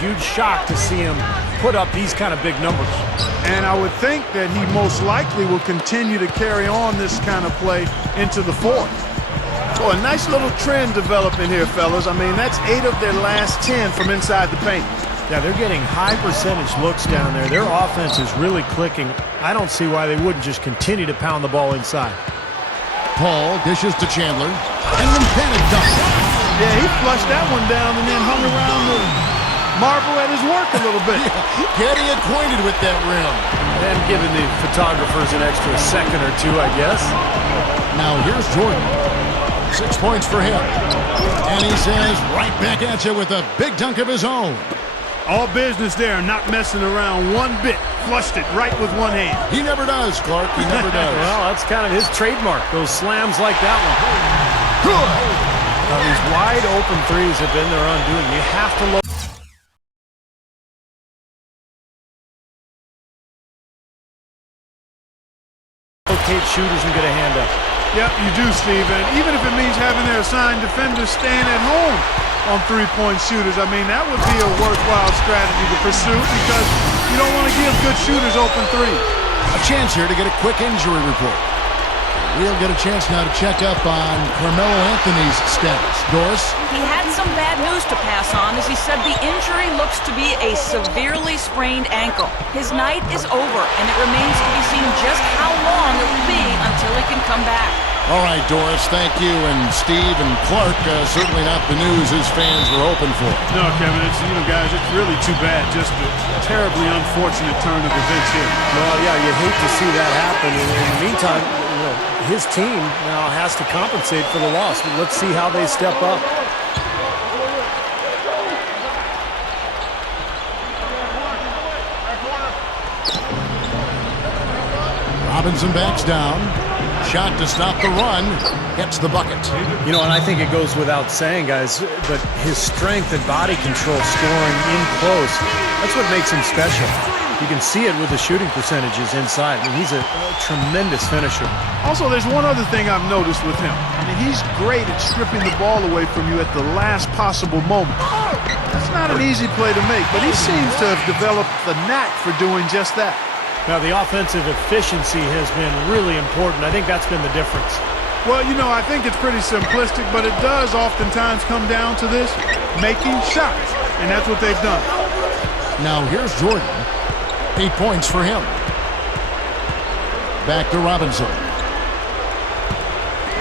Huge shock to see him put up these kind of big numbers. And I would think that he most likely will continue to carry on this kind of play into the fourth. Oh, a nice little trend developing here, fellas. I mean, that's 8 of their last 10 from inside the paint. Yeah, they're getting high percentage looks down there. Their offense is really clicking. I don't see why they wouldn't just continue to pound the ball inside. Paul dishes to Chandler, and then Bennett dunks. Yeah, he flushed that one down and then hung around to marvel at his work a little bit. Getting acquainted with that rim. And giving the photographers an extra second or two, I guess. Now here's Jordan. 6 points for him. And he says right back at you with a big dunk of his own. All business there, not messing around one bit. Flushed it right with one hand. He never does, Clark. He never does. Well, that's kind of his trademark, those slams like that one. Good. Now, these wide open threes have been their undoing. You have to locate shooters and get a hand up. Yep, you do, Steve. And even if it means having their assigned defenders staying at home on three-point shooters, I mean, that would be a worthwhile strategy to pursue because you don't want to give good shooters open threes. A chance here to get a quick injury report. We'll get a chance now to check up on Carmelo Anthony's status. Doris? He had some bad news to pass on as he said the injury looks to be a severely sprained ankle. His night is over, and it remains to be seen just how long it will be until he can come back. All right, Doris, thank you. And Steve and Clark, certainly not the news his fans were hoping for. No, Kevin, it's, guys, it's really too bad. Just a terribly unfortunate turn of events here. Well, yeah, you hate to see that happen. In the meantime, his team now has to compensate for the loss. Let's see how they step up. Robinson backs down. Shot to stop the run. Gets the bucket. And I think it goes without saying, guys, but his strength and body control scoring in close, that's what makes him special. You can see it with the shooting percentages inside. I mean, he's a tremendous finisher. Also, there's one other thing I've noticed with him. I mean, he's great at stripping the ball away from you at the last possible moment. That's not an easy play to make, but he seems to have developed the knack for doing just that. Now, the offensive efficiency has been really important. I think that's been the difference. Well, I think it's pretty simplistic, but it does oftentimes come down to this, making shots, and that's what they've done. Now, here's Jordan. 8 points for him. Back to Robinson.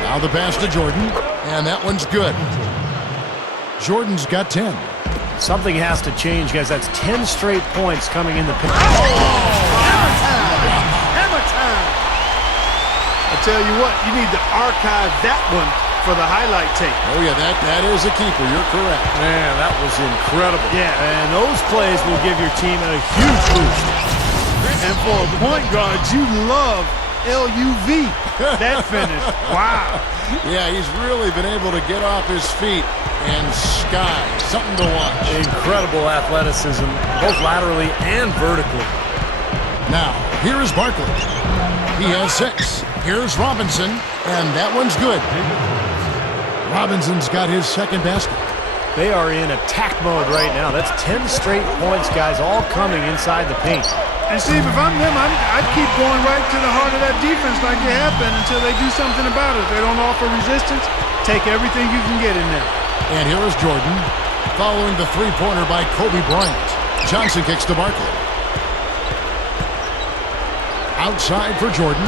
Now the pass to Jordan, and that one's good. Jordan's got 10. Something has to change, guys. That's 10 straight points coming in the paint. Hammer time! I tell you what, you need to archive that one for the highlight tape. Oh, yeah, that is a keeper. You're correct. Man, that was incredible. Yeah. And those plays will give your team a huge boost. And for a point guard, you love LUV, that finish. Wow. Yeah, he's really been able to get off his feet and sky. Something to watch. Incredible athleticism, both laterally and vertically. Now, here is Barkley. He has 6. Here's Robinson, and that one's good. Robinson's got his second basket. They are in attack mode right now. That's 10 straight points, guys, all coming inside the paint. And Steve, if I'm them, I'd keep going right to the heart of that defense like you have been until they do something about it. If they don't offer resistance, take everything you can get in there. And here is Jordan, following the three-pointer by Kobe Bryant. Johnson kicks to Barkley. Outside for Jordan.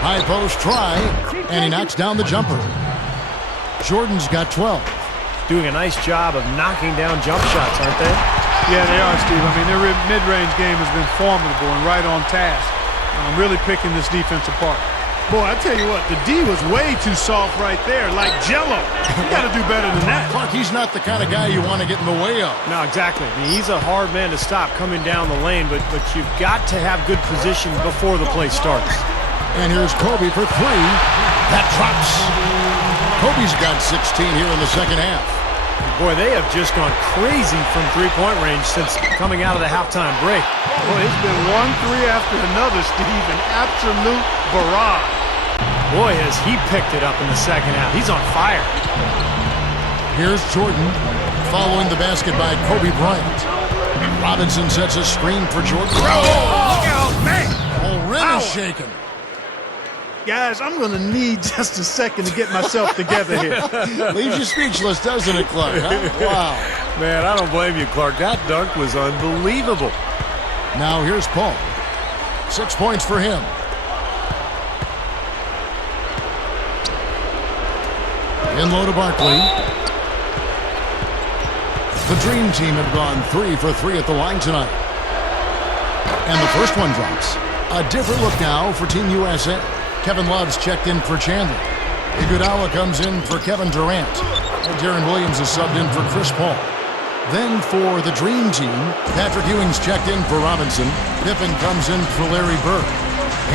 High post try, and he knocks down the jumper. Jordan's got 12. Doing a nice job of knocking down jump shots, aren't they? Yeah, they are, Steve. I mean, their mid-range game has been formidable and right on task. Really picking this defense apart. Boy, I tell you what, the D was way too soft right there, like Jell-O. You got to do better than that. Clark, he's not the kind of guy you want to get in the way of. No, exactly. I mean, he's a hard man to stop coming down the lane, but you've got to have good position before the play starts. And here's Kobe for 3. That drops. Kobe's got 16 here in the second half. Boy, they have just gone crazy from three-point range since coming out of the halftime break. Boy, it's been 1 3 after another, Steve, an absolute barrage. Boy, has he picked it up in the second half. He's on fire. Here's Jordan, Following the basket by Kobe Bryant. Robinson sets a screen for Jordan. Look out, man! The rim is shaken. Guys, I'm going to need just a second to get myself together here. Leaves you speechless, doesn't it, Clark? Huh? Wow. Man, I don't blame you, Clark. That dunk was unbelievable. Now here's Paul. 6 points for him. In low to Barkley. The Dream Team have gone 3 for 3 at the line tonight. And the first one drops. A different look now for Team USA. Kevin Love's checked in for Chandler. Iguodala comes in for Kevin Durant. And Darren Williams is subbed in for Chris Paul. Then for the Dream Team, Patrick Ewing's checked in for Robinson. Pippen comes in for Larry Bird.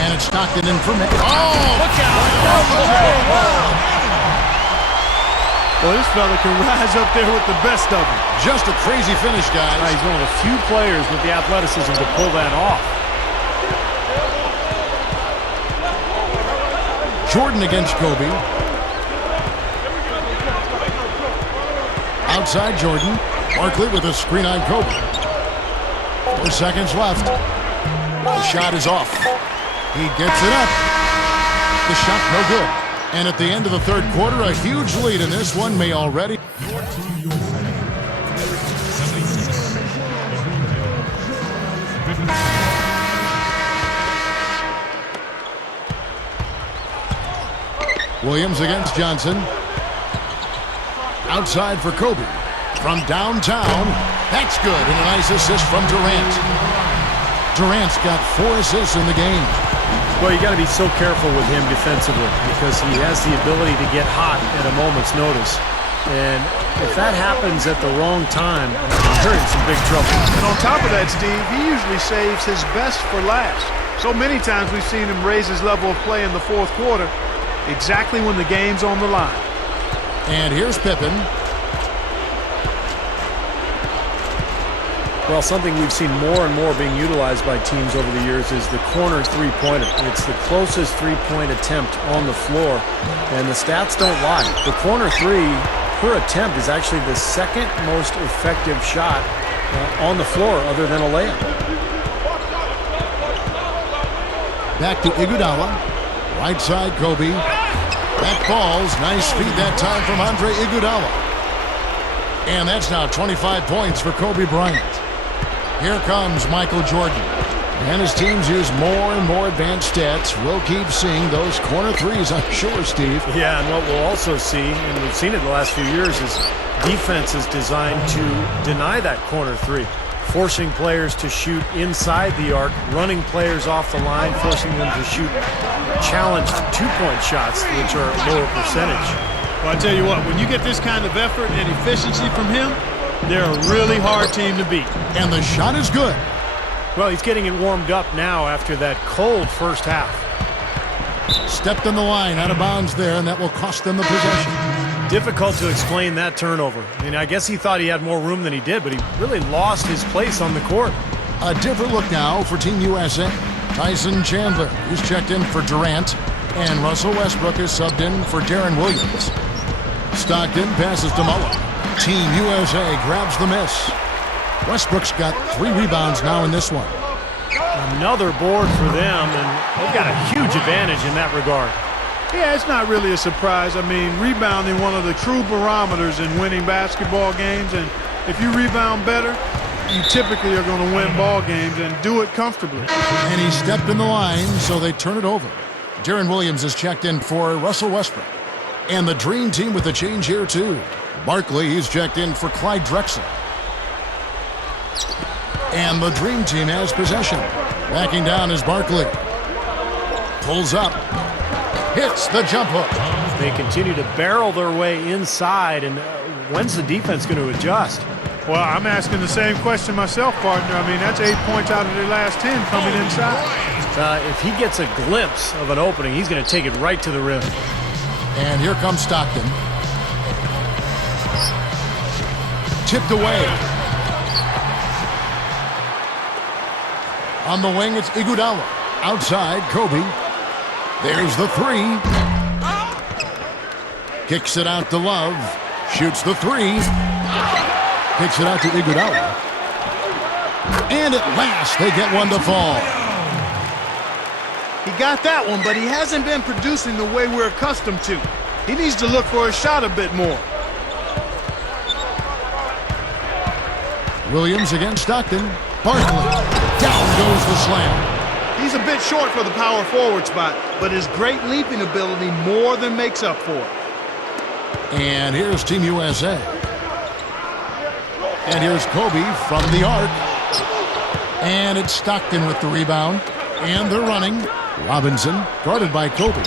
And it's Stockton in for Matt. Oh, look out! Well, this fella can rise up there with the best of them. Just a crazy finish, guys. He's one of the few players with the athleticism to pull that off. Jordan against Kobe. Outside Jordan. Barkley with a screen on Kobe. 4 seconds left. The shot is off. He gets it up. The shot no good. And at the end of the third quarter, a huge lead in this one may already... Williams against Johnson. Outside for Kobe. From downtown. That's good. And a nice assist from Durant. Durant's got 4 assists in the game. Well, you got to be so careful with him defensively because he has the ability to get hot at a moment's notice. And if that happens at the wrong time, you're in some big trouble. And on top of that, Steve, he usually saves his best for last. So many times we've seen him raise his level of play in the fourth quarter, exactly when the game's on the line. And here's Pippen. Well, something we've seen more and more being utilized by teams over the years is the corner three-pointer. It's the closest three-point attempt on the floor, and the stats don't lie. The corner three per attempt is actually the second most effective shot on the floor other than a layup. Back to Iguodala. Right side, Kobe. That falls. Nice feed that time from Andre Iguodala. And that's now 25 points for Kobe Bryant. Here comes Michael Jordan. And his teams use more and more advanced stats. We'll keep seeing those corner threes, I'm sure, Steve. Yeah, and what we'll also see, and we've seen it the last few years, is defense is designed to deny that corner three, forcing players to shoot inside the arc, running players off the line, forcing them to shoot challenged two-point shots, which are a lower percentage. Well, I tell you what, when you get this kind of effort and efficiency from him, they're a really hard team to beat. And the shot is good. Well, he's getting it warmed up now after that cold first half. Stepped in the line, out of bounds there, and that will cost them the possession. Difficult to explain that turnover. I mean, I guess he thought he had more room than he did, but he really lost his place on the court. A different look now for Team USA. Tyson Chandler, who's checked in for Durant, and Russell Westbrook is subbed in for Darren Williams. Stockton passes to Mullen. Team USA grabs the miss. Westbrook's got 3 rebounds now in this one. Another board for them, and they've got a huge advantage in that regard. Yeah, it's not really a surprise. I mean, rebounding one of the true barometers in winning basketball games, and if you rebound better, you typically are going to win ball games and do it comfortably. And he stepped in the line, so they turn it over. Darren Williams is checked in for Russell Westbrook. And the Dream Team with a change here, too. Barkley, he's checked in for Clyde Drexler. And the Dream Team has possession. Backing down is Barkley. Pulls up. Hits the jump hook. They continue to barrel their way inside, and when's the defense going to adjust? Well, I'm asking the same question myself, partner. I mean, that's 8 points out of their last 10 coming inside. If he gets a glimpse of an opening, he's going to take it right to the rim. And here comes Stockton. Tipped away. On the wing, it's Iguodala. Outside, Kobe. There's the 3. Kicks it out to Love. Shoots the 3. Kicks it out to Iguodala. And at last, they get one to fall. He got that one, but he hasn't been producing the way we're accustomed to. He needs to look for a shot a bit more. Williams against Stockton. Barkley. Down goes the slam. He's a bit short for the power forward spot, but his great leaping ability more than makes up for it. And here's Team USA. And here's Kobe from the arc. And it's Stockton with the rebound. And they're running. Robinson, guarded by Kobe.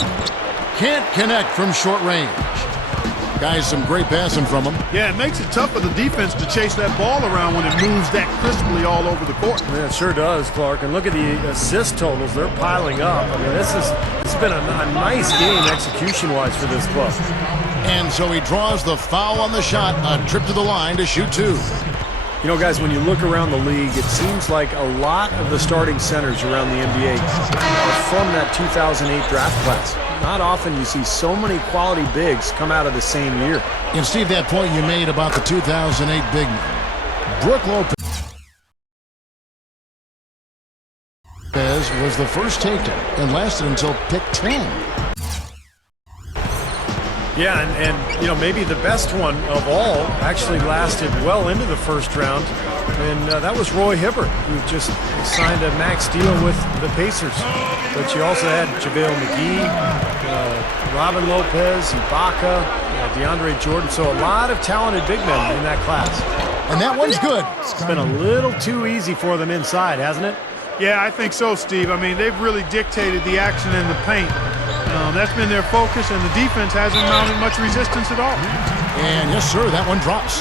Can't connect from short range. Guys, some great passing from him. Yeah, it makes it tough for the defense to chase that ball around when it moves that crisply all over the court. Yeah, it sure does, Clark. And look at the assist totals. They're piling up. I mean, this has been a nice game execution-wise for this club. And so he draws the foul on the shot. A trip to the line to shoot two. You know, guys, when you look around the league, it seems like a lot of the starting centers around the NBA are from that 2008 draft class. Not often you see so many quality bigs come out of the same year. And Steve, that point you made about the 2008 big man. Brook Lopez was the first taken and lasted until pick 10. Yeah, and you know, maybe the best one of all actually lasted well into the first round, and that was Roy Hibbert, who just signed a max deal with the Pacers. But you also had JaVale McGee, Robin Lopez, Ibaka, DeAndre Jordan, so a lot of talented big men in that class. And that one's good. It's been a little too easy for them inside, hasn't it? Yeah, I think so, Steve. I mean, they've really dictated the action in the paint. That's been their focus, and the defense hasn't mounted much resistance at all. And yes, sir, that one drops.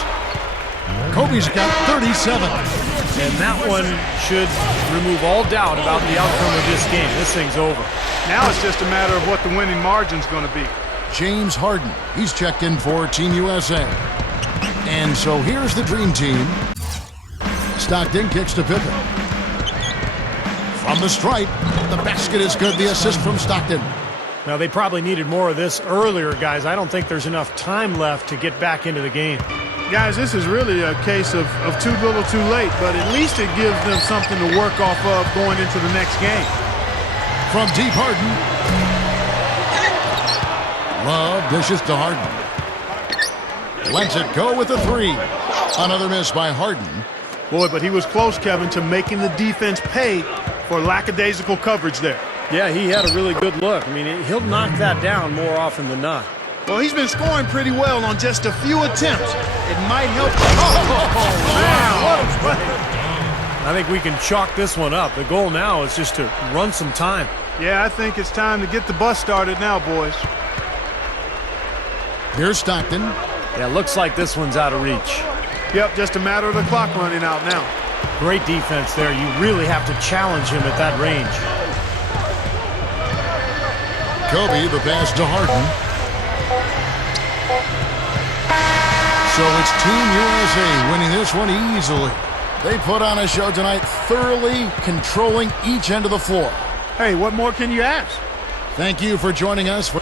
Kobe's got 37. And that one should remove all doubt about the outcome of this game. This thing's over. Now it's just a matter of what the winning margin's going to be. James Harden, he's checked in for Team USA. And so here's the dream team. Stockton kicks to Pippen. From the stripe, the basket is good. The assist from Stockton. Now, they probably needed more of this earlier, guys. I don't think there's enough time left to get back into the game. Guys, this is really a case of too little too late, but at least it gives them something to work off of going into the next game. From deep, Harden. Love dishes to Harden. Lets it go with a three. Another miss by Harden. Boy, but he was close, Kevin, to making the defense pay for lackadaisical coverage there. Yeah, he had a really good look. I mean, he'll knock that down more often than not. Well, he's been scoring pretty well on just a few attempts. It might help. Oh, man, what a play. I think we can chalk this one up. The goal now is just to run some time. Yeah, I think it's time to get the bus started now, boys. Here's Stockton. Yeah, looks like this one's out of reach. Yep, just a matter of the clock running out now. Great defense there. You really have to challenge him at that range. Kobe, the pass to Harden. So it's Team USA winning this one easily. They put on a show tonight, thoroughly controlling each end of the floor. Hey, what more can you ask? Thank you for joining us for